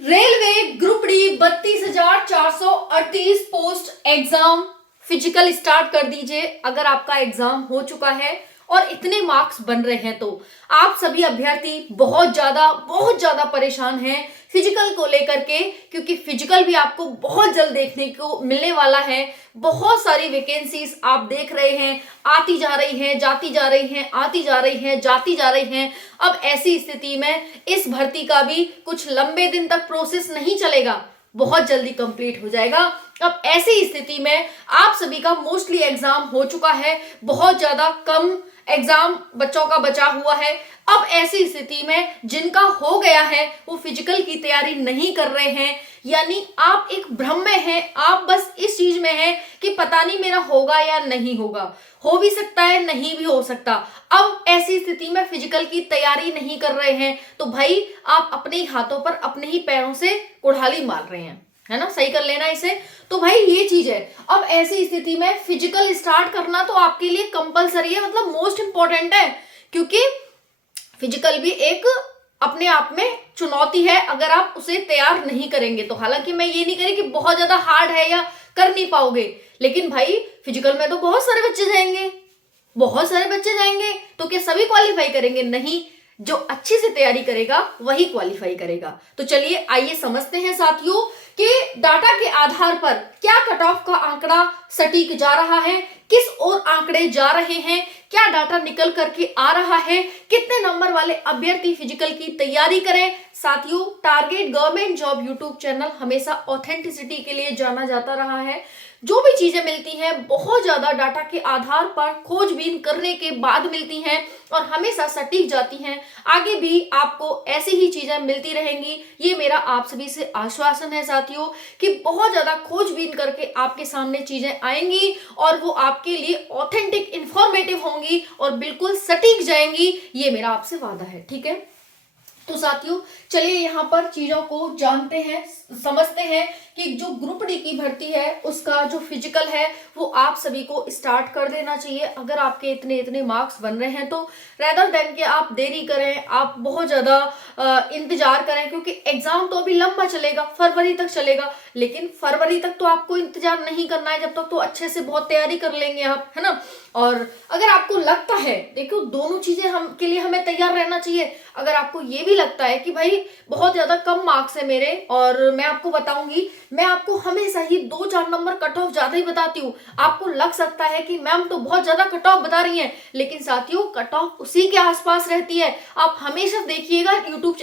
Railway group D 32,438 post exam physical start कर दीजिए। अगर आपका एग्जाम हो चुका है और इतने मार्क्स बन रहे हैं तो आप सभी अभ्यर्थी बहुत ज्यादा परेशान हैं फिजिकल को लेकर के, क्योंकि फिजिकल भी आपको बहुत जल्द देखने को मिलने वाला है। बहुत सारी वैकेंसीज आप देख रहे हैं, आती जा रही हैं, जाती जा रही हैं, आती जा रही हैं, जाती जा रही हैं। अब ऐसी स्थिति में इस भर्ती का भी कुछ लंबे दिन तक प्रोसेस नहीं चलेगा, बहुत जल्दी कंप्लीट हो जाएगा। अब ऐसी स्थिति में आप सभी का मोस्टली एग्जाम हो चुका है, बहुत ज्यादा कम एग्जाम बच्चों का बचा हुआ है। अब ऐसी स्थिति में जिनका हो गया है वो फिजिकल की तैयारी नहीं कर रहे हैं, यानी आप एक भ्रम में हैं, आप बस इस चीज में हैं कि पता नहीं मेरा होगा या नहीं होगा, हो भी सकता है नहीं भी हो सकता। अब ऐसी स्थिति में फिजिकल की तैयारी नहीं कर रहे हैं तो भाई आप अपने ही हाथों पर अपने ही पैरों से कुल्हाड़ी मार रहे हैं, है ना, सही कर लेना इसे। तो भाई ये चीज है। अब ऐसी स्थिति में फिजिकल स्टार्ट करना तो आपके लिए कंपलसरी है, मतलब मोस्ट इंपॉर्टेंट है, क्योंकि फिजिकल भी एक अपने आप में चुनौती है अगर आप उसे तैयार नहीं करेंगे तो। हालांकि मैं ये नहीं कह रही कि बहुत ज्यादा हार्ड है या कर नहीं पाओगे, लेकिन भाई फिजिकल में तो बहुत सारे बच्चे जाएंगे, बहुत सारे बच्चे जाएंगे, तो क्या सभी क्वालिफाई करेंगे? नहीं, जो अच्छे से तैयारी करेगा वही क्वालिफाई करेगा। तो चलिए आइए समझते हैं साथियों कि डाटा के आधार पर क्या कट ऑफ का आंकड़ा सटीक जा रहा है, किस ओर आंकड़े जा रहे हैं, क्या डाटा निकल करके आ रहा है, कितने नंबर वाले अभ्यर्थी फिजिकल की तैयारी करें। साथियों, target government job YouTube channel हमेशा ऑथेंटिसिटी के लिए जाना जाता रहा है। जो भी चीजें मिलती हैं बहुत ज्यादा डाटा के आधार पर खोजबीन करने के बाद मिलती हैं और हमेशा सटीक जाती हैं। आगे भी आपको ऐसी ही चीजें मिलती रहेंगी, ये मेरा आप सभी से आश्वासन है साथियों कि बहुत ज्यादा खोजबीन करके आपके सामने चीजें आएंगी और वो आपके लिए ऑथेंटिक इंफॉर्मेटिव होंगी और बिल्कुल सटीक जाएंगी, ये मेरा आपसे वादा है। ठीक है, तो साथियों चलिए यहाँ पर चीजों को जानते हैं, समझते हैं कि जो ग्रुप डी की भर्ती है उसका जो फिजिकल है वो आप सभी को स्टार्ट कर देना चाहिए। अगर आपके इतने इतने मार्क्स बन रहे हैं तो रेदर देन कि आप देरी करें, आप बहुत ज्यादा इंतजार करें, क्योंकि एग्जाम तो अभी लंबा चलेगा, फरवरी तक चलेगा, लेकिन फरवरी तक तो आपको इंतजार नहीं करना है, जब तक तो अच्छे से बहुत तैयारी कर लेंगे आप, है ना। और अगर आपको लगता है, देखो दोनों चीजें हम के लिए हमें तैयार रहना चाहिए। अगर आपको ये भी लगता है कि भाई बहुत ज्यादा कम मार्क्स है मेरे, और मैं आपको बताऊंगी, मैं आपको हमेशा ही 2-4 नंबर कट ऑफ ज्यादा ही बताती हूँ। आपको लग सकता है कि मैम तो बहुत ज्यादा कट ऑफ बता रही हैं, लेकिन साथियों कट ऑफ उसी के आसपास रहती है। आप हमेशा देखिएगा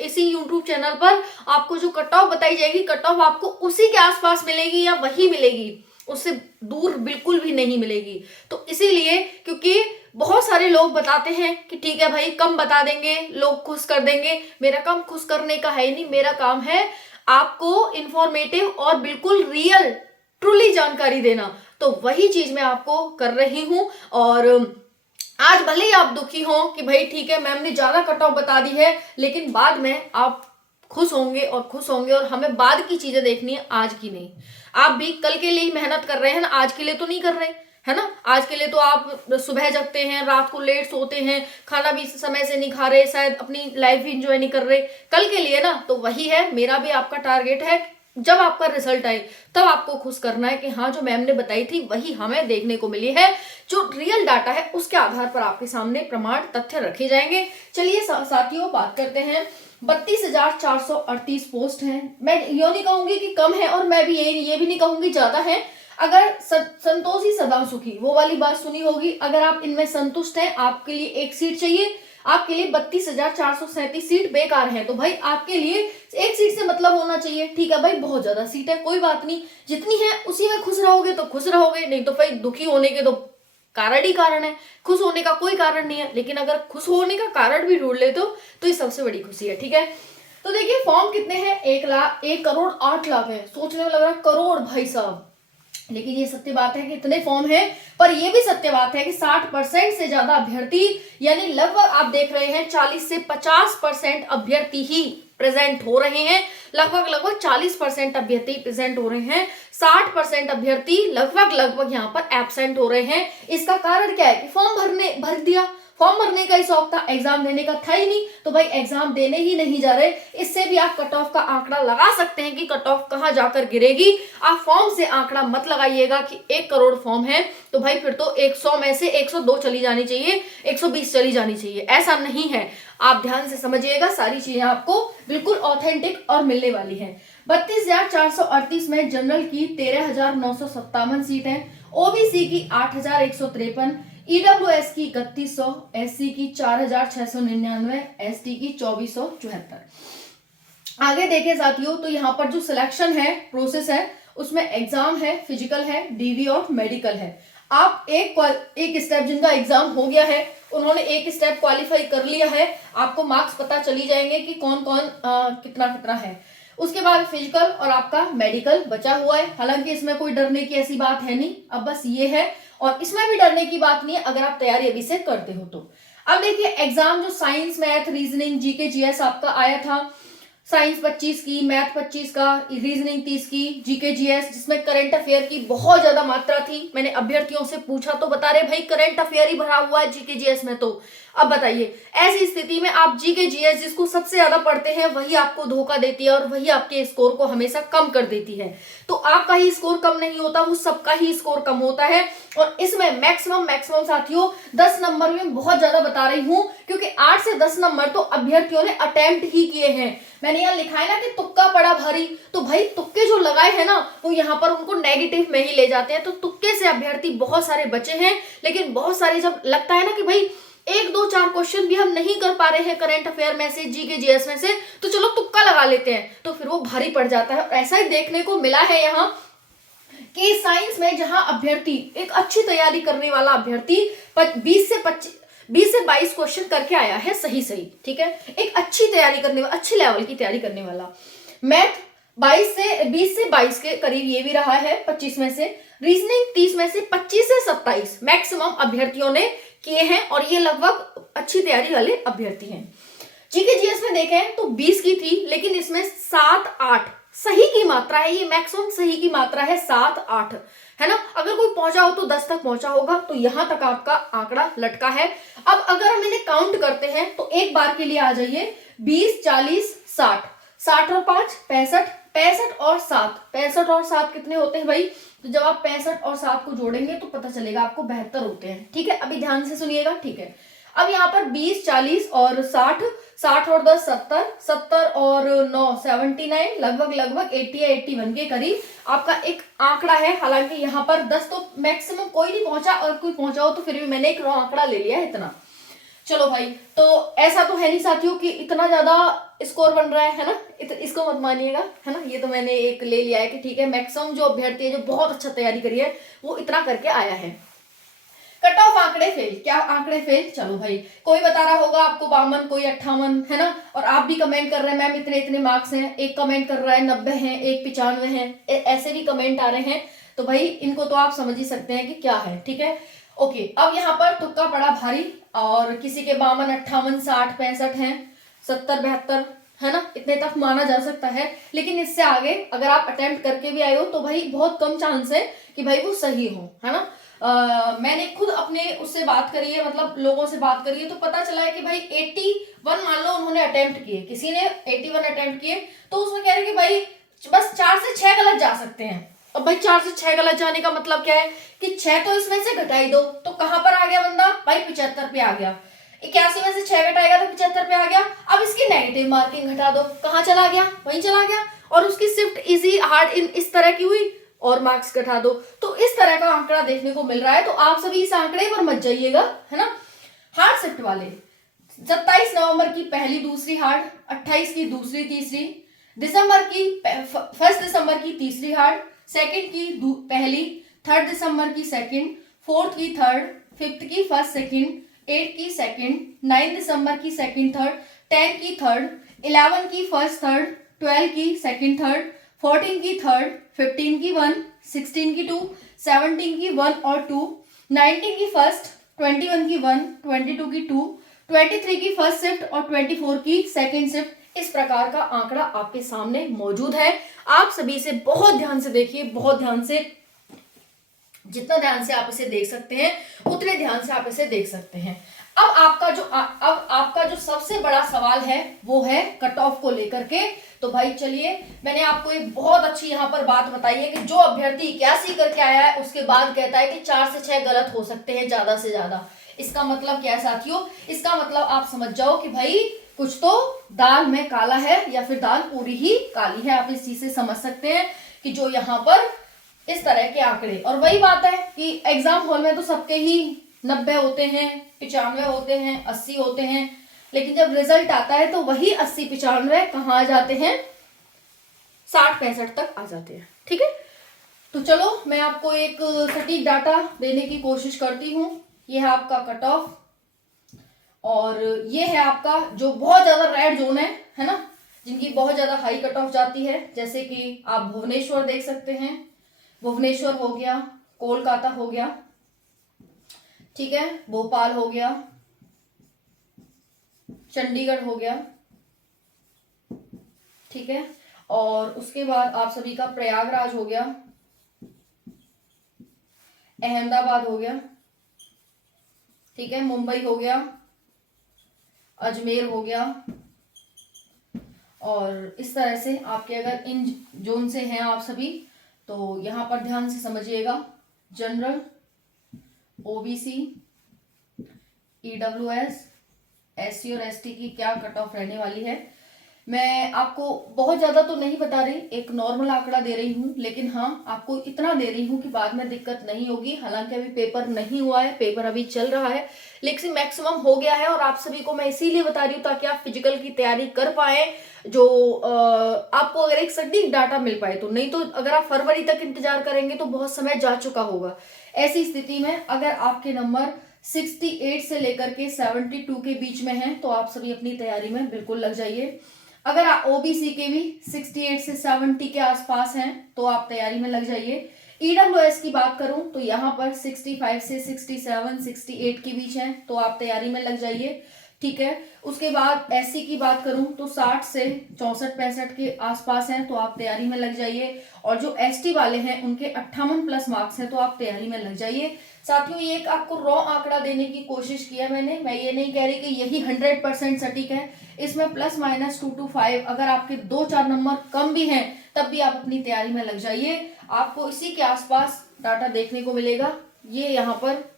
इसी यूट्यूब चैनल पर आपको जो कट ऑफ बताई जाएगी, कट ऑफ आपको उसी के आसपास मिलेगी या वही मिलेगी, उससे दूर बिल्कुल भी नहीं मिलेगी। तो इसीलिए, क्योंकि बहुत सारे लोग बताते हैं कि ठीक है भाई कम बता देंगे, लोग खुश कर देंगे, मेरा काम खुश करने का है नहीं, मेरा काम है आपको इंफॉर्मेटिव और बिल्कुल रियल ट्रूली जानकारी देना। तो वही चीज मैं आपको कर रही हूं। और आज भले ही आप दुखी हो कि भाई ठीक है मैम ने ज्यादा कट ऑफ बता दी है, लेकिन बाद में आप खुश होंगे और हमें बाद की चीजें देखनी है, आज की नहीं। आप भी कल के लिए ही मेहनत कर रहे हैं ना, आज के लिए तो नहीं कर रहे, है ना। आज के लिए तो आप सुबह जगते हैं, रात को लेट सोते हैं, खाना भी समय से नहीं खा रहे, शायद अपनी लाइफ भी इंजॉय नहीं कर रहे, कल के लिए ना। तो वही है, मेरा भी आपका टारगेट है, जब आपका रिजल्ट आए तब आपको खुश करना है कि हाँ जो मैम ने बताई थी वही हमें देखने को मिली है। जो रियल डाटा है उसके आधार पर आपके सामने प्रमाण तथ्य रखे जाएंगे। चलिए साथियों बात करते हैं। 32,438 पोस्ट हैं। मैं ये नहीं कहूंगी कि कम है और मैं भी ये भी नहीं कहूंगी ज्यादा है। अगर संतोषी सदा सुखी, वो वाली बात सुनी होगी, अगर आप इनमें संतुष्ट हैं, आपके लिए एक सीट चाहिए, आपके लिए 32,437 सीट बेकार है, तो भाई आपके लिए एक सीट से मतलब होना चाहिए। ठीक है भाई बहुत ज्यादा सीट है, कोई बात नहीं, जितनी है उसी में खुश रहोगे तो खुश रहोगे, नहीं तो भाई दुखी होने के तो कारण ही कारण है, खुश होने का कोई कारण नहीं है। लेकिन अगर खुश होने का कारण भी ढूंढ ले तो ये सबसे बड़ी खुशी है। ठीक है, तो देखिए फॉर्म कितने हैं, 1,08,00,000 है। सोचने में लग रहा है करोड़ भाई साहब, लेकिन ये सत्य बात है कि इतने फॉर्म है, पर ये भी सत्य बात है कि 60% से ज्यादा अभ्यर्थी, यानी लगभग आप देख रहे हैं 40 से 50% अभ्यर्थी ही प्रेजेंट हो रहे हैं। लगभग 40% अभ्यर्थी प्रेजेंट हो रहे हैं, 60% अभ्यर्थी लगभग यहाँ पर एब्सेंट हो रहे हैं। इसका कारण क्या है कि फॉर्म भर दिया, फॉर्म भरने का ही शौक था, एग्जाम देने का था ही नहीं, तो भाई एग्जाम देने ही नहीं जा रहे। इससे भी आप कट ऑफ का आंकड़ा लगा सकते हैं कि कट ऑफ कहां जाकर गिरेगी। आप फॉर्म से आंकड़ा मत लगाइएगा कि 1 करोड़ फॉर्म है तो भाई फिर तो 100 में से 102 चली जानी चाहिए, 120 चली जानी चाहिए, ऐसा नहीं है। आप ध्यान से समझिएगा, सारी चीजें आपको बिल्कुल ऑथेंटिक और मिलने वाली है। 32,438 में जनरल की 13,957 सीट है, ओबीसी की 8,153, ईडब्ल्यूएस की 3100, एससी की 4,699, एसटी की 2,474। आगे देखें साथियों तो यहाँ पर जो सिलेक्शन है, प्रोसेस है, उसमें एग्जाम है, फिजिकल है, डीवी और मेडिकल है। आप एक स्टेप जिनका एग्जाम हो गया है उन्होंने एक स्टेप क्वालिफाई कर लिया है, आपको मार्क्स पता चली जाएंगे कि कौन कौन कितना कितना है। उसके बाद फिजिकल और आपका मेडिकल बचा हुआ है। हालांकि इसमें कोई डरने की ऐसी बात है नहीं, अब बस ये है, और इसमें भी डरने की बात नहीं है अगर आप तैयारी अभी से करते हो तो। अब देखिए एग्जाम जो science, math, reasoning, GK, GS आपका आया था, साइंस 25 की, मैथ 25 का, रीजनिंग 30 की, जीके जीएस जिसमें करंट अफेयर की बहुत ज्यादा मात्रा थी। मैंने अभ्यर्थियों से पूछा तो बता रहे भाई करंट अफेयर ही भरा हुआ है जीके जीएस में। तो अब बताइए ऐसी स्थिति में आप जीके जीएस जिसको सबसे ज्यादा पढ़ते हैं वही आपको धोखा देती है और वही आपके स्कोर को हमेशा कम कर देती है। तो आपका ही स्कोर कम नहीं होता, वो सबका ही स्कोर कम होता है। और इसमें मैक्सिमम साथियों 10 नंबर में बहुत ज्यादा बता रही हूं, क्योंकि 8 से 10 नंबर तो अभ्यर्थियों ने अटेम्प्ट ही किए हैं। मैंने यहाँ लिखा है ना कि तुक्का पड़ा भारी, तो भाई तुक्के जो लगाए हैं ना वो यहाँ पर उनको नेगेटिव में ही ले जाते हैं। तो तुक्के से अभ्यर्थी बहुत सारे बचे हैं, लेकिन बहुत सारे जब लगता है ना कि भाई 1, 2, 4 क्वेश्चन भी हम नहीं कर पा रहे हैं करंट अफेयर में से, जीके जीएस में से, तो चलो तुक्का लगा लेते हैं, तो फिर वो भारी पड़ जाता है। ऐसा ही देखने को मिला है यहाँ कि साइंस में जहां अभ्यर्थी, एक अच्छी तैयारी करने वाला अभ्यर्थी 20 से 22 क्वेश्चन करके आया है सही, ठीक है, एक अच्छी तैयारी करने वाला, अच्छी लेवल की तैयारी करने वाला। मैथ 20 से 22 के करीब ये भी रहा है 25 में से, रीजनिंग 30 में से 25 से 27 मैक्सिमम अभ्यर्थियों ने किए हैं, और ये लगभग अच्छी तैयारी वाले अभ्यर्थी हैं। जीके जीएस में देखें तो 20 की थी, लेकिन इसमें 7-8 सही की मात्रा है, ये मैक्सिमम सही की मात्रा है 7-8, है ना। अगर कोई पहुंचा हो तो 10 तक पहुंचा होगा, तो यहां तक आपका आंकड़ा लटका है। अब अगर हम इन्हें काउंट करते हैं तो एक बार के लिए आ जाइए, 20, 40, 60, 60 और 5 65, 65 और 7, 65 और 7 कितने होते हैं भाई, तो जब आप 65 और 7 को जोड़ेंगे तो पता चलेगा आपको 72 होते हैं, ठीक है। अभी ध्यान से सुनिएगा, ठीक है। अब यहाँ पर 20, 40 और 60, 60 और 10 70, 70 और 9 79, लगभग 80 या 81 के करीब आपका एक आंकड़ा है। हालांकि यहाँ पर 10 तो मैक्सिमम कोई नहीं पहुंचा, और कोई पहुंचा हो तो फिर भी मैंने एक आंकड़ा ले लिया है इतना। चलो भाई, तो ऐसा तो है नहीं साथियों कि इतना ज्यादा स्कोर बन रहा है ना, इसको मत मानिएगा, है ना। ये तो मैंने एक ले लिया है कि ठीक है, मैक्सिमम जो अभ्यर्थी है जो बहुत अच्छा तैयारी करी है वो इतना करके आया है। कट ऑफ आंकड़े फेल, क्या आंकड़े फेल, चलो भाई, कोई बता रहा होगा आपको 52, कोई 58, है ना। और आप भी कमेंट कर रहे हैं मैम इतने इतने मार्क्स हैं, एक कमेंट कर रहा है 90 हैं, एक 95 हैं, ऐसे भी कमेंट आ रहे हैं। तो भाई इनको तो आप समझ ही सकते हैं कि क्या है, ठीक है। ओके, अब यहाँ पर तुक्का पड़ा भारी, और किसी के 52, 58, 60, 65 हैं, 70, 72, है ना, इतने तक माना जा सकता है। लेकिन इससे आगे अगर आप अटेम्प्ट करके भी आए हो तो भाई बहुत कम चांस है कि भाई वो सही हो, है ना। मैंने खुद अपने उससे बात करी है, मतलब लोगों से बात करी है, तो पता चला है कि भाई 81 मान लो उन्होंने अटेम्प्ट किए, किसी ने 81 अटेम्प्ट किए, तो उसमें कह रहे कि भाई बस 4 से 6 गलत जा सकते हैं। अब भाई 4 से 6 गलत जाने का मतलब क्या है कि 6 तो इसमें से घटाई दो, तो कहां पर आ गया बंदा भाई, 75 पे आ गया। 81 में से 6 घटाएगा तो 75 पे आ गया। अब इसकी नेगेटिव मार्किंग घटा दो, कहां चला गया, वहीं चला गया, और उसकी शिफ्ट इजी हार्ड इन इस तरह की हुई, और मार्क्स घटा दो। तो इस तरह का आंकड़ा देखने को मिल रहा है। तो आप सभी इस आंकड़े पर मत जाइएगा, है ना। हार्ड शिफ्ट वाले 27 नवंबर की पहली दूसरी हार्ड, 28 की दूसरी तीसरी, दिसंबर की 1 दिसंबर की तीसरी हार्ड, 2nd की पहली, 3 दिसंबर की 2nd, 4th की 3rd, 5th की 1st 2nd, 8 की 2nd, 9 दिसंबर की 2nd 3rd, 10 की 3rd, 11 की 1st 3rd, 12 की 2nd 3rd, 14 की 3rd, 15 की 1, 16 की 2, 17 की 1 और 2, 19 की 1st, 21 की 1, 22 की 2, 23 की 1st शिफ्ट और 24 की 2nd शिफ्ट। इस प्रकार का आंकड़ा आपके सामने मौजूद है। आप सभी से बहुत ध्यान से देखिए, बहुत ध्यान से, जितना ध्यान से आप इसे देख सकते हैं उतने ध्यान से आप इसे देख सकते हैं। अब आपका जो सबसे बड़ा सवाल है वो है कट ऑफ को लेकर के। तो भाई चलिए, मैंने आपको एक बहुत अच्छी यहाँ पर बात बताई है कि जो अभ्यर्थी 81 करके आया है उसके बाद कहता है कि 4 से 6 गलत हो सकते हैं ज्यादा से ज्यादा। इसका मतलब क्या है साथियों? इसका मतलब आप समझ जाओ कि भाई कुछ तो दाल में काला है या फिर दाल पूरी ही काली है। आप इस चीज से समझ सकते हैं कि जो यहाँ पर इस तरह के आंकड़े, और वही बात है कि एग्जाम हॉल में तो सबके ही 90 होते हैं, 95 होते हैं, 80 होते हैं, लेकिन जब रिजल्ट आता है तो वही 80 95 कहाँ आ जाते हैं? 60 65 तक आ जाते हैं। ठीक है, तो चलो मैं आपको एक सटीक डाटा देने की कोशिश करती हूँ। ये है आपका कट ऑफ, और ये है आपका जो बहुत ज्यादा रेड जोन है ना, जिनकी बहुत ज्यादा हाई कट ऑफ जाती है। जैसे कि आप भुवनेश्वर देख सकते हैं, भुवनेश्वर हो गया, कोलकाता हो गया, ठीक है, भोपाल हो गया, चंडीगढ़ हो गया, ठीक है, और उसके बाद आप सभी का प्रयागराज हो गया, अहमदाबाद हो गया, ठीक है, मुंबई हो गया, अजमेर हो गया। और इस तरह से आपके अगर इन जोन से हैं आप सभी, तो यहां पर ध्यान से समझिएगा। जनरल, ओबीसी, ईडब्ल्यूएस, एससी और एसटी की क्या कट ऑफ रहने वाली है। मैं आपको बहुत ज्यादा तो नहीं बता रही, एक नॉर्मल आंकड़ा दे रही हूँ, लेकिन हाँ आपको इतना दे रही हूँ कि बाद में दिक्कत नहीं होगी। हालांकि अभी पेपर नहीं हुआ है, पेपर अभी चल रहा है, लेकिन मैक्सिमम हो गया है। और आप सभी को मैं इसीलिए बता रही हूँ ताकि आप फिजिकल की तैयारी कर पाए, जो आपको अगर एक सटीक डाटा मिल पाए तो। नहीं तो अगर आप फरवरी तक इंतजार करेंगे तो बहुत समय जा चुका होगा। ऐसी स्थिति में अगर आपके नंबर 68 से लेकर के 72 के बीच में है तो आप सभी अपनी तैयारी में बिल्कुल लग जाइए। अगर आप ओबीसी के भी 68 से 70 के आसपास हैं तो आप तैयारी में लग जाइए। ईडब्ल्यूएस की बात करूं तो यहाँ पर 65 से 67 68 के बीच है तो आप तैयारी में लग जाइए। ठीक है, उसके बाद एससी की बात करूं तो 60 से 64 65 के आसपास हैं तो आप तैयारी में लग जाइए। और जो एसटी वाले हैं उनके 58 प्लस मार्क्स हैं तो आप तैयारी में लग जाइए। साथियों, ये एक आपको रॉ आंकड़ा देने की कोशिश किया मैंने, मैं ये नहीं कह रही कि यही 100% सटीक है। इसमें प्लस माइनस 2 to 5, अगर आपके 2-4 नंबर कम भी हैं तब भी आप अपनी तैयारी में लग जाइए। आपको इसी के आसपास डाटा देखने को मिलेगा। ये यहाँ पर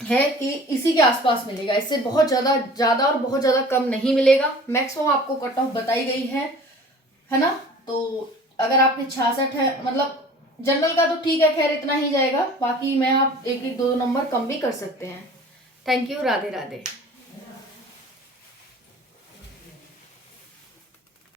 है कि इसी के आसपास मिलेगा, इससे बहुत ज्यादा और बहुत ज्यादा कम नहीं मिलेगा। मैक्सिमम आपको कट ऑफ बताई गई है ना। तो अगर आपके 66 है, मतलब जनरल का तो ठीक है, खैर इतना ही जाएगा, बाकी मैं आप एक 2 नंबर कम भी कर सकते हैं। Thank you, Radhe Radhe.